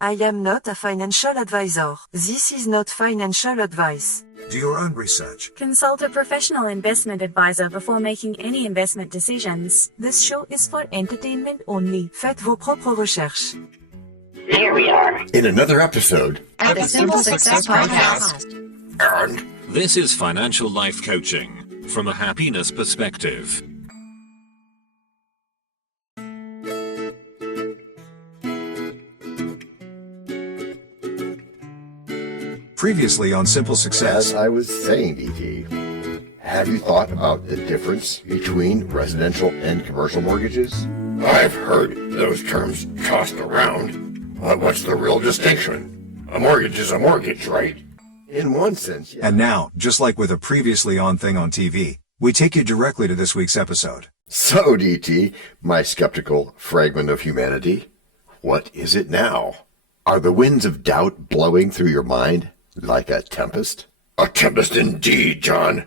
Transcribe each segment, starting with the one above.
I am not a financial advisor. This is not financial advice. Do your own research. Consult a professional investment advisor before making any investment decisions. This show is for entertainment only. Faites vos propres recherches. Here we are in another episode at the Simple Success Podcast. And this is financial life coaching from a happiness perspective. Previously on Simple Success. as I was saying, DT, have you thought about the difference between residential and commercial mortgages? I've heard those terms tossed around, but what's the real distinction? A mortgage is a mortgage, right? In one sense, yeah. And now, just like with a previously on thing on TV, we take you directly to this week's episode. So, DT, my skeptical fragment of humanity, what is it now? Are the winds of doubt blowing through your mind like a tempest? A tempest indeed, John,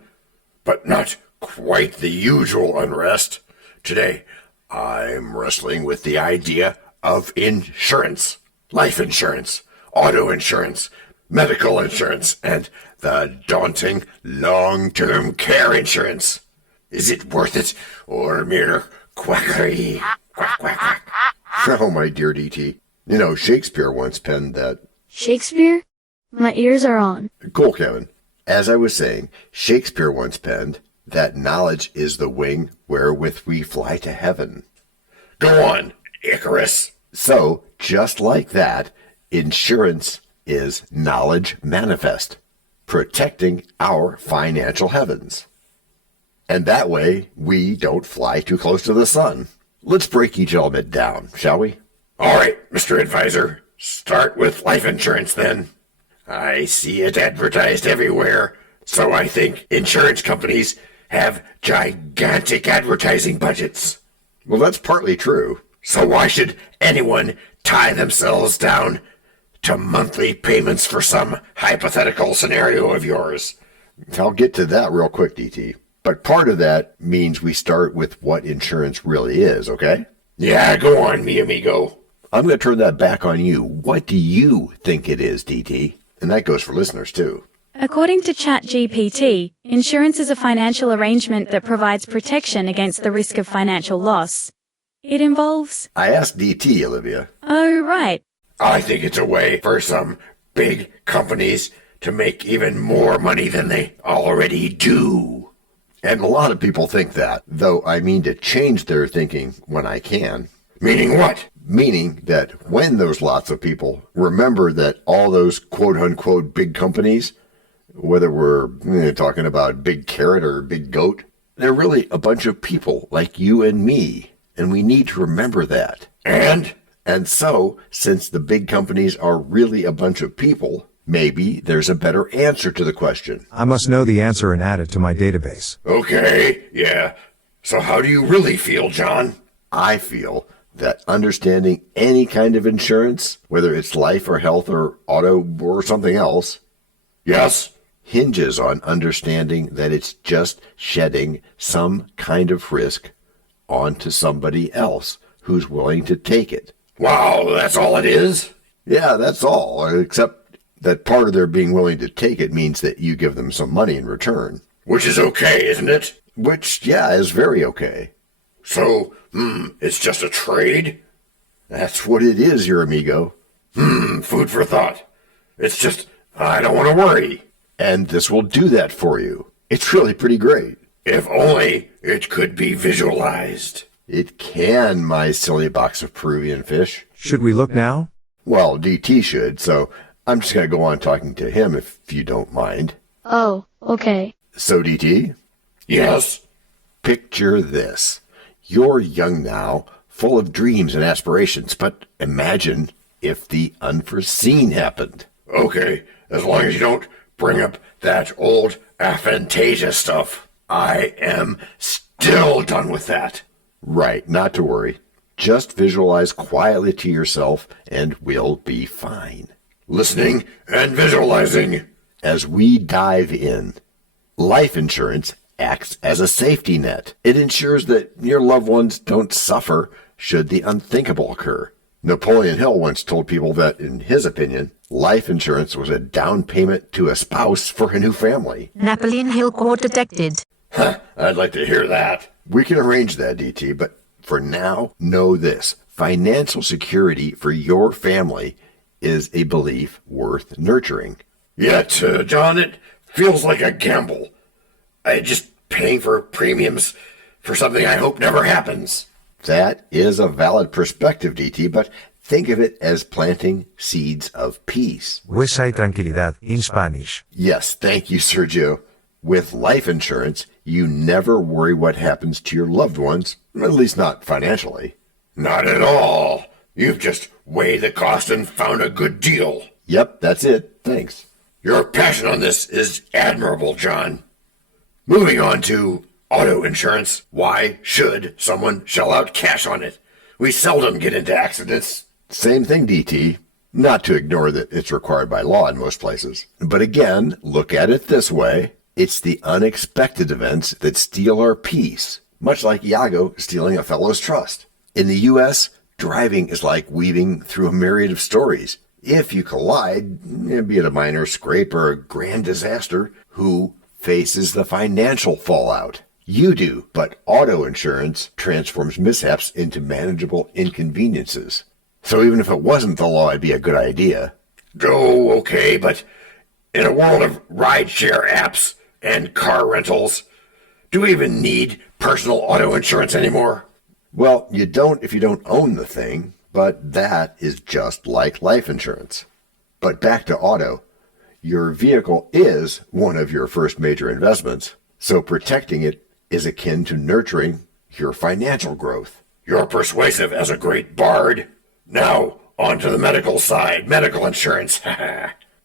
but not quite the usual unrest. Today, I'm wrestling with the idea of insurance, life insurance, auto insurance, medical insurance, and the daunting long-term care insurance. Is it worth it, or mere quackery? Quack, quack, quack. Oh, my dear DT, you know, Shakespeare once penned that. Shakespeare? My ears are on. Cool, Kevin. As I was saying, Shakespeare once penned that knowledge is the wing wherewith we fly to heaven. Go on, Icarus. So, just like that, insurance is knowledge manifest, protecting our financial heavens. And that way, we don't fly too close to the sun. Let's break each element down, shall we? All right, Mr. Advisor. Start with life insurance, then. I see it advertised everywhere, so I think insurance companies have gigantic advertising budgets. Well, that's partly true. So why should anyone tie themselves down to monthly payments for some hypothetical scenario of yours? I'll get to that real quick, DT. But part of that means we start with what insurance really is, okay? Yeah, go on, mi amigo. I'm going to turn that back on you. What do you think it is, DT? And that goes for listeners, too. According to ChatGPT, insurance is a financial arrangement that provides protection against the risk of financial loss. It involves... I asked DT, Olivia. Oh, right. I think it's a way for some big companies to make even more money than they already do. And a lot of people think that, though I mean to change their thinking when I can. Meaning what? Meaning that when those lots of people remember that all those quote-unquote big companies, whether we're talking about Big Carrot or Big Goat, they're really a bunch of people like you and me, and we need to remember that. And so, since the big companies are really a bunch of people, maybe there's a better answer to the question. I must know the answer and add it to my database. Okay, yeah. So how do you really feel, John? I feel that understanding any kind of insurance, whether it's life or health or auto or something else, yes, hinges on understanding that it's just shedding some kind of risk onto somebody else who's willing to take it. Wow, that's all it is? Yeah, that's all, except that part of their being willing to take it means that you give them some money in return. Which is okay, isn't it? Which, yeah, is very okay. So, it's just a trade? That's what it is, your amigo. Food for thought. It's just, I don't want to worry. And this will do that for you. It's really pretty great. If only it could be visualized. It can, my silly box of Peruvian fish. Should we look now? Well, DT should, so I'm just going to go on talking to him if you don't mind. Oh, okay. So, DT? Yes? Picture this. You're young now, full of dreams and aspirations, but imagine if the unforeseen happened. Okay, as long as you don't bring up that old aphantasia stuff. I am still done with that. Right, not to worry. Just visualize quietly to yourself and we'll be fine. Listening and visualizing. As we dive in, life insurance acts as a safety net. It ensures that your loved ones don't suffer should the unthinkable occur. Napoleon Hill once told people that, in his opinion, life insurance was a down payment to a spouse for a new family. Napoleon Hill quote detected. I'd like to hear that. We can arrange that, DT, but for now, know this. Financial security for your family is a belief worth nurturing. Yet, John, it feels like a gamble. I just paying for premiums for something I hope never happens. That is a valid perspective, DT, but think of it as planting seeds of peace. Huesa y tranquilidad, in Spanish. Yes, thank you, Sergio. With life insurance, you never worry what happens to your loved ones, at least not financially. Not at all. You've just weighed the cost and found a good deal. Yep, that's it. Thanks. Your passion on this is admirable, John. Moving on to auto insurance. Why should someone shell out cash on it? We seldom get into accidents. Same thing, DT. Not to ignore that it's required by law in most places. But again, look at it this way. It's the unexpected events that steal our peace, much like Iago stealing a fellow's trust. In the U.S., driving is like weaving through a myriad of stories. If you collide, be it a minor scrape or a grand disaster, who faces the financial fallout? You do, but auto insurance transforms mishaps into manageable inconveniences. So even if it wasn't the law, it'd be a good idea. Oh, okay, but in a world of rideshare apps and car rentals, do we even need personal auto insurance anymore? Well, you don't if you don't own the thing, but that is just like life insurance. But back to auto. Your vehicle is one of your first major investments, so protecting it is akin to nurturing your financial growth. You're persuasive as a great bard. Now, on to the medical side, medical insurance.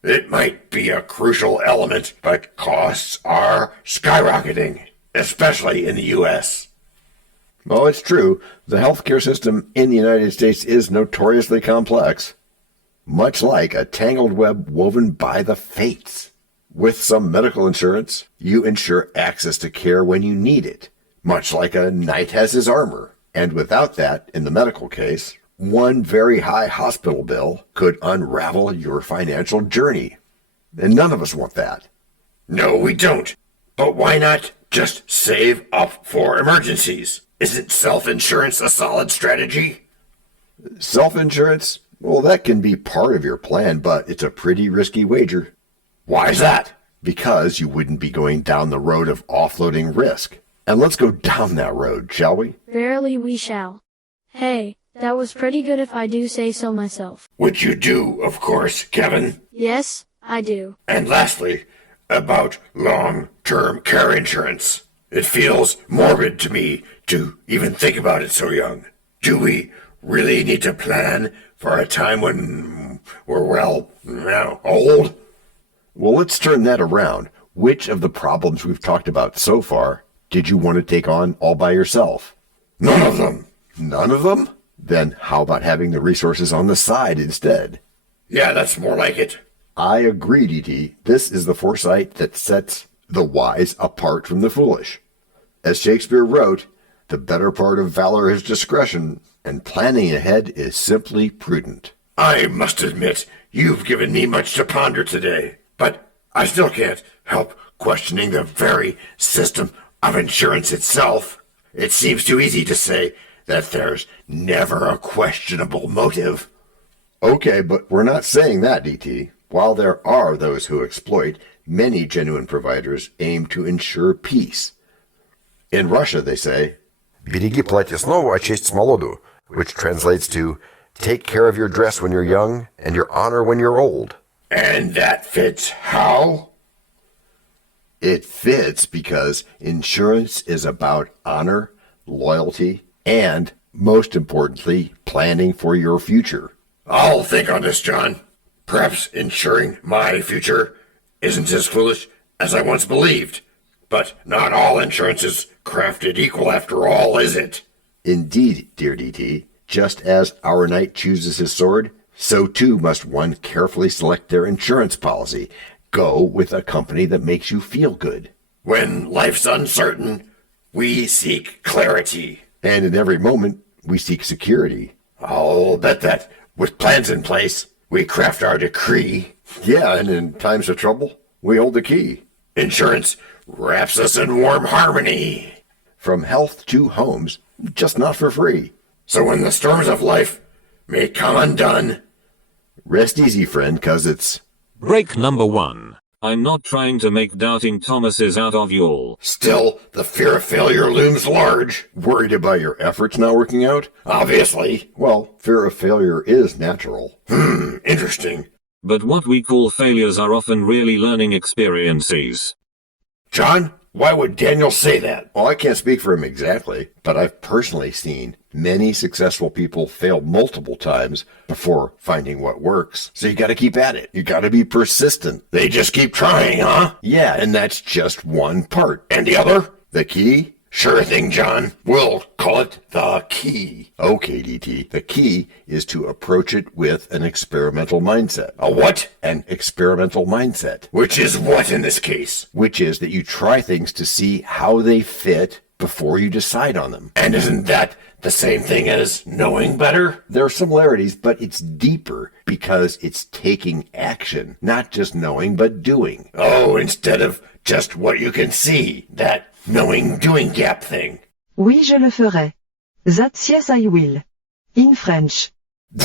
It might be a crucial element, but costs are skyrocketing, especially in the U.S. Oh, it's true. The healthcare system in the United States is notoriously complex, much like a tangled web woven by the fates. With some medical insurance, you ensure access to care when you need it, much like a knight has his armor. And without that, in the medical case, one very high hospital bill could unravel your financial journey. And none of us want that. No, we don't. But why not just save up for emergencies? Isn't self-insurance a solid strategy? Self-insurance? Well, that can be part of your plan, but it's a pretty risky wager. Why's that? Because you wouldn't be going down the road of offloading risk. And let's go down that road, shall we? Verily we shall. Hey, that was pretty good if I do say so myself. Which you do, of course, Kevin. Yes, I do. And lastly, about long-term care insurance. It feels morbid to me to even think about it so young. Do we really need to plan for a time when we're, well, old? Well, let's turn that around. Which of the problems we've talked about so far did you want to take on all by yourself? None of them. None of them? Then how about having the resources on the side instead? Yeah, that's more like it. I agree, DT. This is the foresight that sets the wise apart from the foolish. As Shakespeare wrote, the better part of valor is discretion, and planning ahead is simply prudent. I must admit, you've given me much to ponder today, but I still can't help questioning the very system of insurance itself. It seems too easy to say that there's never a questionable motive. Okay, but we're not saying that, DT. While there are those who exploit, many genuine providers aim to ensure peace. In Russia, they say, «Береги платье снова, а честь с молоду», which translates to, take care of your dress when you're young and your honor when you're old. And that fits how? It fits because insurance is about honor, loyalty, and, most importantly, planning for your future. I'll think on this, John. Perhaps insuring my future isn't as foolish as I once believed. But not all insurance is crafted equal after all, is it? Indeed, dear DT. Just as our knight chooses his sword, so too must one carefully select their insurance policy. Go with a company that makes you feel good. When life's uncertain, we seek clarity. And in every moment, we seek security. I'll bet that, with plans in place, we craft our decree. Yeah, and in times of trouble, we hold the key. Insurance wraps us in warm harmony. From health to homes, just not for free. So when the storms of life may come undone, rest easy, friend, 'cause it's... Break number 1. I'm not trying to make doubting Thomases out of y'all. Still, the fear of failure looms large. Worried about your efforts not working out? Obviously. Well, fear of failure is natural. Interesting. But what we call failures are often really learning experiences. John, why would Daniel say that? Well, I can't speak for him exactly, but I've personally seen many successful people fail multiple times before finding what works. So you gotta keep at it. You gotta be persistent. They just keep trying, huh? Yeah, and that's just one part. And the other? The key? Sure thing, John. We'll call it the key. Okay, DT. The key is to approach it with an experimental mindset. A what? An experimental mindset. Which is what in this case? Which is that you try things to see how they fit before you decide on them. And isn't that the same thing as knowing better? There are similarities, but it's deeper because it's taking action, not just knowing, but doing. Oh, instead of just what you can see, that knowing-doing gap thing. Oui, je le ferai. That's yes, I will. In French.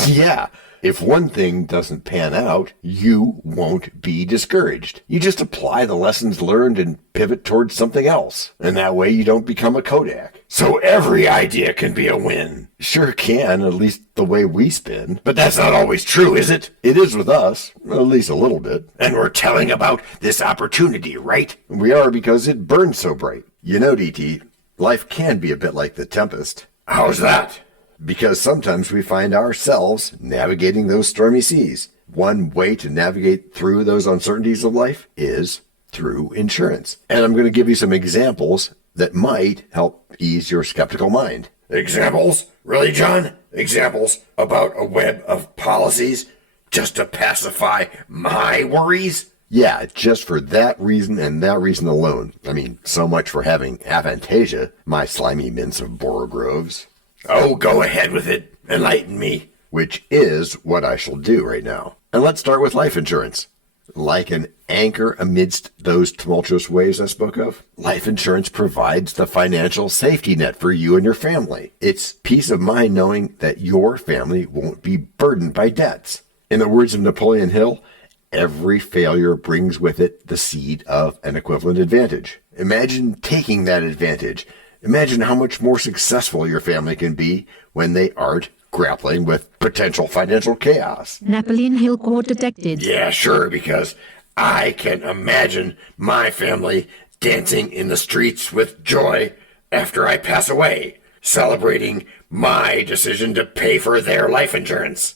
Yeah, if one thing doesn't pan out, you won't be discouraged. You just apply the lessons learned and pivot towards something else. And that way you don't become a Kodak. So every idea can be a win. Sure can, at least the way we spin. But that's not always true, is it? It is with us, at least a little bit. And we're telling about this opportunity, right? We are, because it burns so bright. You know, DT, life can be a bit like the Tempest. How's that? Because sometimes we find ourselves navigating those stormy seas. One way to navigate through those uncertainties of life is through insurance. And I'm going to give you some examples that might help ease your skeptical mind. Examples? Really, John? Examples about a web of policies just to pacify my worries? Yeah, just for that reason and that reason alone. I mean, so much for having aphantasia, my slimy mince of borogroves. Oh, go ahead with it. Enlighten me. Which is what I shall do right now. And let's start with life insurance. Like an anchor amidst those tumultuous waves I spoke of, life insurance provides the financial safety net for you and your family. It's peace of mind knowing that your family won't be burdened by debts. In the words of Napoleon Hill, every failure brings with it the seed of an equivalent advantage. Imagine taking that advantage. Imagine how much more successful your family can be when they aren't grappling with potential financial chaos. Napoleon Hill quote detected. Yeah, sure, because I can imagine my family dancing in the streets with joy after I pass away, celebrating my decision to pay for their life insurance.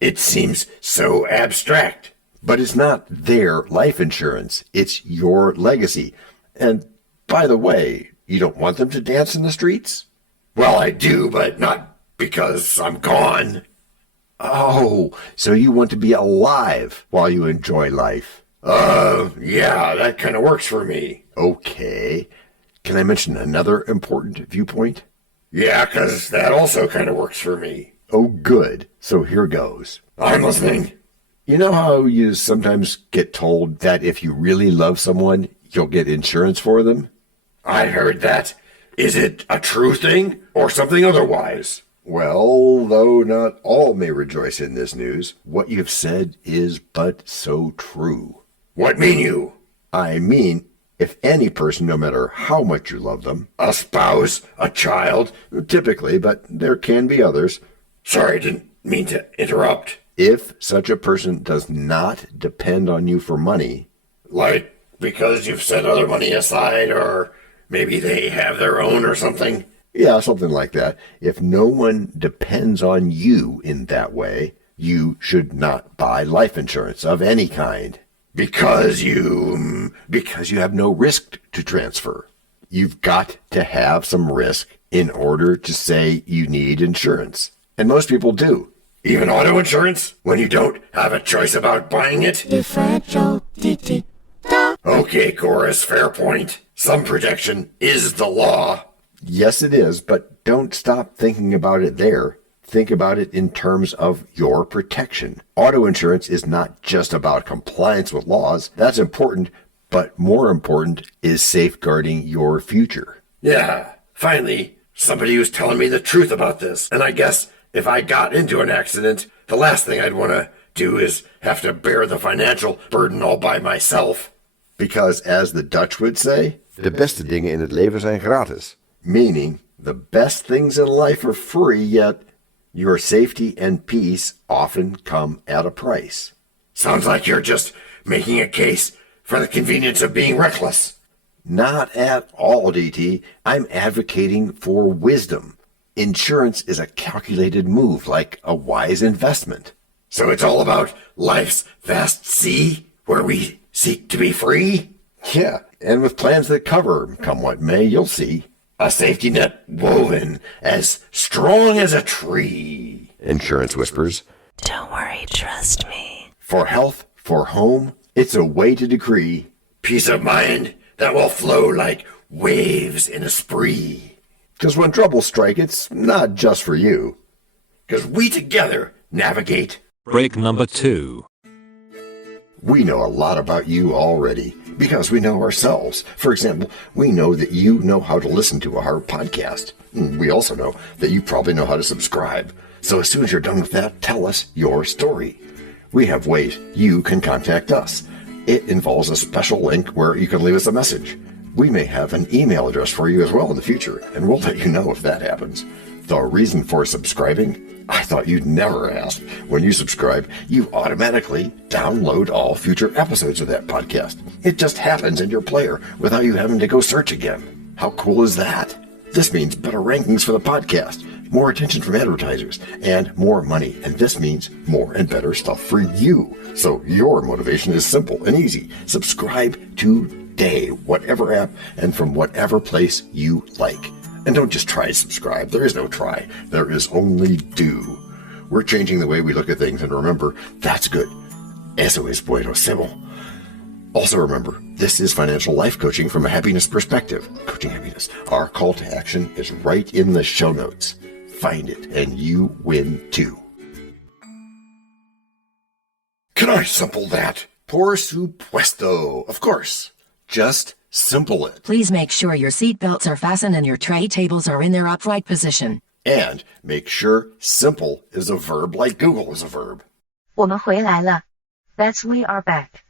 It seems so abstract. But it's not their life insurance. It's your legacy. And by the way, you don't want them to dance in the streets? Well, I do, but not because I'm gone. Oh, so you want to be alive while you enjoy life? Yeah, that kind of works for me. Okay. Can I mention another important viewpoint? Yeah, 'cause that also kind of works for me. Oh, good. So here goes. I'm listening. You know how you sometimes get told that if you really love someone, you'll get insurance for them? I heard that. Is it a true thing or something otherwise? Well, though not all may rejoice in this news, what you've said is but so true. What mean you? I mean, if any person, no matter how much you love them, a spouse, a child, typically, but there can be others. Sorry, I didn't mean to interrupt. If such a person does not depend on you for money, like because you've set other money aside, or maybe they have their own or something? Yeah, something like that. If no one depends on you in that way, you should not buy life insurance of any kind. Because you have no risk to transfer. You've got to have some risk in order to say you need insurance. And most people do. Even auto insurance? When you don't have a choice about buying it? Okay, chorus, fair point. Some protection is the law. Yes, it is, but don't stop thinking about it there. think about it in terms of your protection. Auto insurance is not just about compliance with laws. That's important, but more important is safeguarding your future. Yeah, finally, somebody who's telling me the truth about this. And I guess if I got into an accident, the last thing I'd want to do is have to bear the financial burden all by myself. Because as the Dutch would say, De beste dingen in het leven zijn gratis. meaning the best things in life are free, yet your safety and peace often come at a price. Sounds like you're just making a case for the convenience of being reckless. Not at all, DT. I'm advocating for wisdom. Insurance is a calculated move, like a wise investment. So it's all about life's vast sea, where we seek to be free? Yeah, and with plans that cover, come what may, you'll see. A safety net woven as strong as a tree. Insurance whispers. Don't worry, trust me. For health, for home, it's a way to decree. Peace of mind that will flow like waves in a spree. 'Cause when troubles strike, it's not just for you. 'Cause we together navigate. Break number 2. We know a lot about you already because we know ourselves. For example, we know that you know how to listen to our podcast. We also know that you probably know how to subscribe. So as soon as you're done with that, tell us your story. We have ways you can contact us. It involves a special link where you can leave us a message. We may have an email address for you as well in the future, and we'll let you know if that happens. The reason for subscribing? I thought you'd never ask. When you subscribe, you automatically download all future episodes of that podcast. It just happens in your player without you having to go search again. How cool is that? This means better rankings for the podcast, more attention from advertisers, and more money. And this means more and better stuff for you. So your motivation is simple and easy. Subscribe today, whatever app and from whatever place you like. And don't just try to subscribe. There is no try. There is only do. We're changing the way we look at things, and remember, that's good. Eso es buenísimo. Also remember, this is financial life coaching from a happiness perspective. Coaching happiness. Our call to action is right in the show notes. Find it, and you win too. Can I simple that? Por supuesto. Of course. Just simple it. Please make sure your seatbelts are fastened and your tray tables are in their upright position. And make sure simple is a verb like Google is a verb. 我们回来了. That's we are back.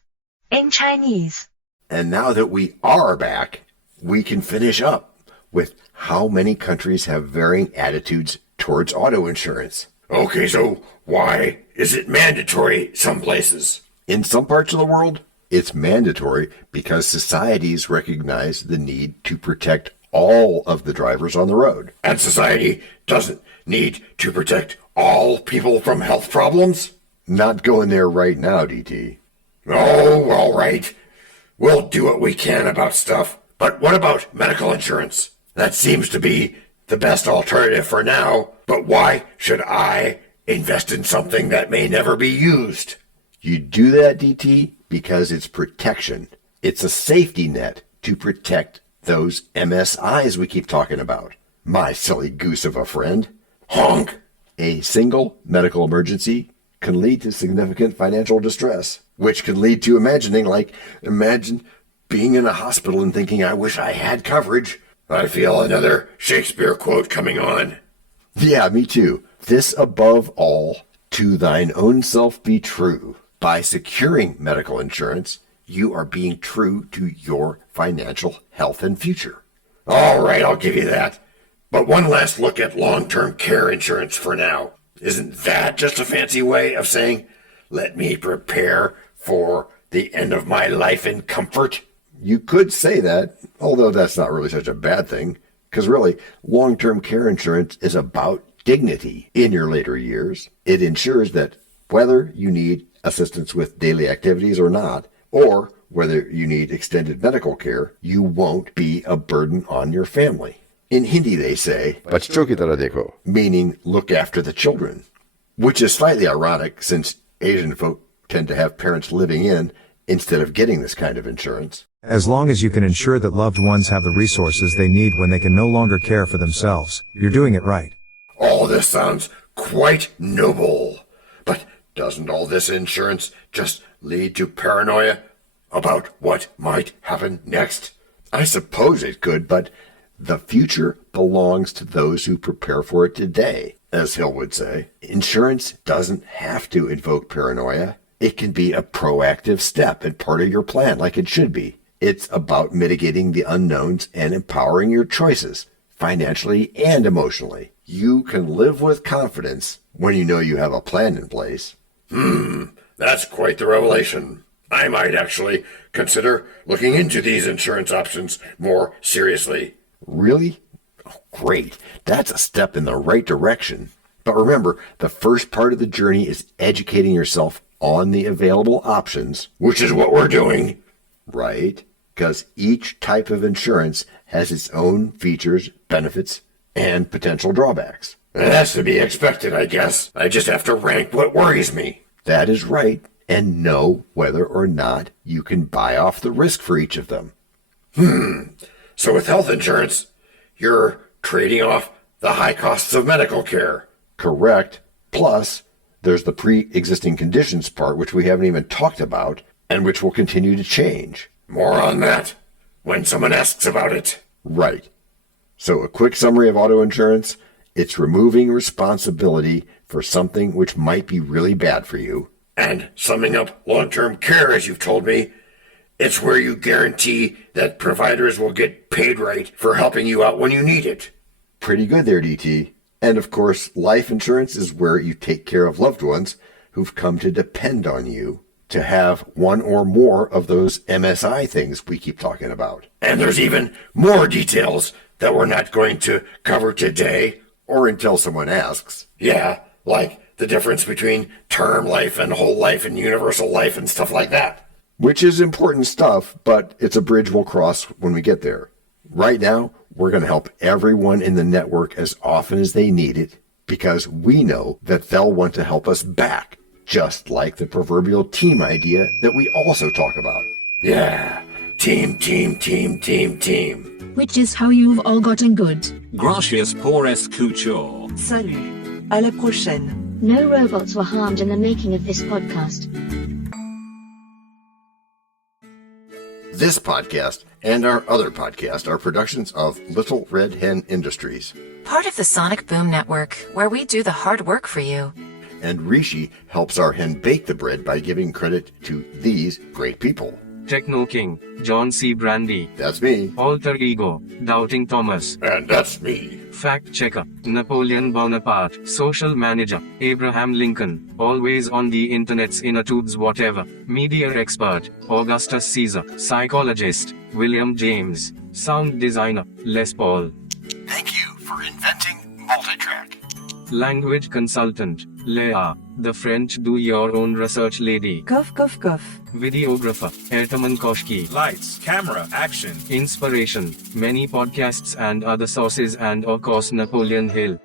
In Chinese. And now that we are back, we can finish up with how many countries have varying attitudes towards auto insurance. Okay, so why is it mandatory some places? In some parts of the world, it's mandatory because societies recognize the need to protect all of the drivers on the road. And society doesn't need to protect all people from health problems? Not going there right now, DT. Oh, all right. We'll do what we can about stuff. But what about medical insurance? That seems to be the best alternative for now. But why should I invest in something that may never be used? You do that, DT, because it's protection. It's a safety net to protect those MSIs we keep talking about. My silly goose of a friend. Honk. A single medical emergency can lead to significant financial distress, which can lead to imagine being in a hospital and thinking, I wish I had coverage. I feel another Shakespeare quote coming on. Yeah, me too. This above all, to thine own self be true. By securing medical insurance, you are being true to your financial health and future. All right, I'll give you that. But one last look at long-term care insurance for now. Isn't that just a fancy way of saying, let me prepare for the end of my life in comfort? You could say that, although that's not really such a bad thing, because really, long-term care insurance is about dignity in your later years. It ensures that whether you need assistance with daily activities or not, or whether you need extended medical care, you won't be a burden on your family. In Hindi they say, Bachcho ki tarah dekho. Meaning look after the children, which is slightly ironic since Asian folk tend to have parents living in instead of getting this kind of insurance. As long as you can ensure that loved ones have the resources they need when they can no longer care for themselves, you're doing it right. All this sounds quite noble. But doesn't all this insurance just lead to paranoia about what might happen next? I suppose it could, but the future belongs to those who prepare for it today, as Hill would say. Insurance doesn't have to invoke paranoia. It can be a proactive step and part of your plan, like it should be. It's about mitigating the unknowns and empowering your choices, financially and emotionally. You can live with confidence when you know you have a plan in place. That's quite the revelation. I might actually consider looking into these insurance options more seriously. Really? Oh, great. That's a step in the right direction. But remember, the first part of the journey is educating yourself on the available options. Which is what we're doing. Right? Because each type of insurance has its own features, benefits, and potential drawbacks. That's to be expected, I guess. I just have to rank what worries me. That is right. And know whether or not you can buy off the risk for each of them. So with health insurance, you're trading off the high costs of medical care. Correct. Plus, there's the pre-existing conditions part, which we haven't even talked about, and which will continue to change. More on that when someone asks about it. Right. So a quick summary of auto insurance. It's removing responsibility for something which might be really bad for you. And summing up long-term care, as you've told me, it's where you guarantee that providers will get paid right for helping you out when you need it. Pretty good there, DT. And of course, life insurance is where you take care of loved ones who've come to depend on you to have one or more of those MSI things we keep talking about. And there's even more details that we're not going to cover today. Or until someone asks. Yeah, like the difference between term life and whole life and universal life and stuff like that. Which is important stuff, but it's a bridge we'll cross when we get there. Right now, we're going to help everyone in the network as often as they need it, because we know that they'll want to help us back, just like the proverbial team idea that we also talk about. Yeah, team. Which is how you've all gotten good. Gracias por escuchar. Salut. À la prochaine. No robots were harmed in the making of this podcast. This podcast and our other podcast are productions of Little Red Hen Industries. Part of the Sonic Boom Network, where we do the hard work for you. And Rishi helps our hen bake the bread by giving credit to these great people. Techno King, John Brandy. That's me. Alter Ego, Doubting Thomas. And that's me. Fact Checker, Napoleon Bonaparte. Social Manager, Abraham Lincoln. Always on the internet's inner tubes whatever. Media Expert, Augustus Caesar. Psychologist, William James. Sound Designer, Les Paul. Thank you for inventing multitrack. Language Consultant, Leah, the French do-your-own research lady. Cough, cough, cough. Videographer, Etomon Koshki. Lights, camera, action. Inspiration, many podcasts and other sources and of course Napoleon Hill.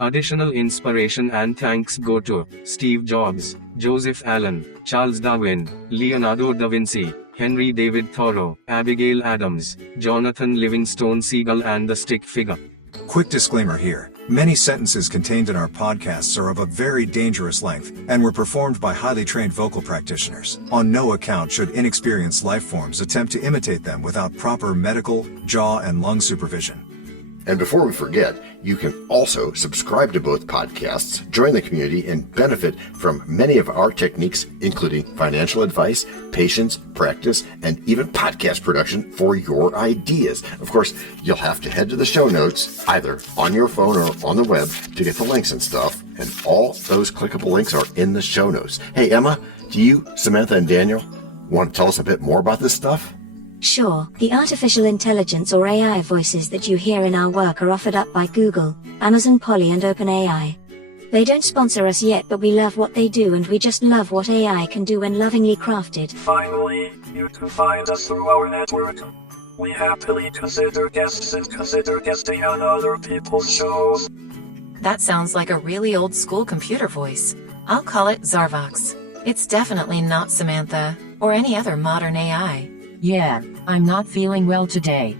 Additional inspiration and thanks go to Steve Jobs, Joseph Allen, Charles Darwin, Leonardo da Vinci, Henry David Thoreau, Abigail Adams, Jonathan Livingstone Seagull and the Stick Figure. Quick disclaimer here. Many sentences contained in our podcasts are of a very dangerous length, and were performed by highly trained vocal practitioners. On no account should inexperienced life forms attempt to imitate them without proper medical, jaw, and lung supervision. And before we forget, you can also subscribe to both podcasts, join the community, and benefit from many of our techniques, including financial advice, patience, practice, and even podcast production for your ideas. Of course, you'll have to head to the show notes, either on your phone or on the web, to get the links and stuff. And all those clickable links are in the show notes. Hey, Emma, do you, Samantha, and Daniel want to tell us a bit more about this stuff? Sure, the artificial intelligence or AI voices that you hear in our work are offered up by Google, Amazon Polly and OpenAI. They don't sponsor us yet, but we love what they do and we just love what AI can do when lovingly crafted. Finally, you can find us through our network. We happily consider guests and consider guesting on other people's shows. That sounds like a really old school computer voice. I'll call it Zarvox. It's definitely not Samantha, or any other modern AI. Yeah, I'm not feeling well today.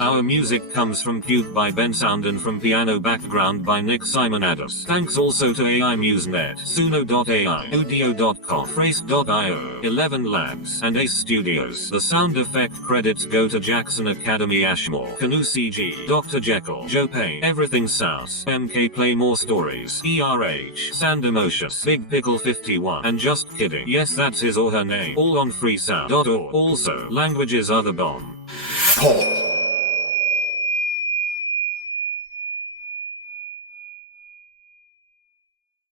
Our music comes from Cube by Ben Sound and from Piano Background by Nick Simonadis. Thanks also to AI MuseNet, Suno.ai, Audio.com, Phrase.io, 11 Labs, and Ace Studios. The sound effect credits go to Jackson Academy Ashmore, Canoe CG, Dr. Jekyll, Joe Payne, Everything Sounds, MK Play More Stories, ERH, Sand Emotions, Big Pickle 51, and Just Kidding. Yes, that's his or her name. All on freesound.org. Also, languages are the bomb. Paul.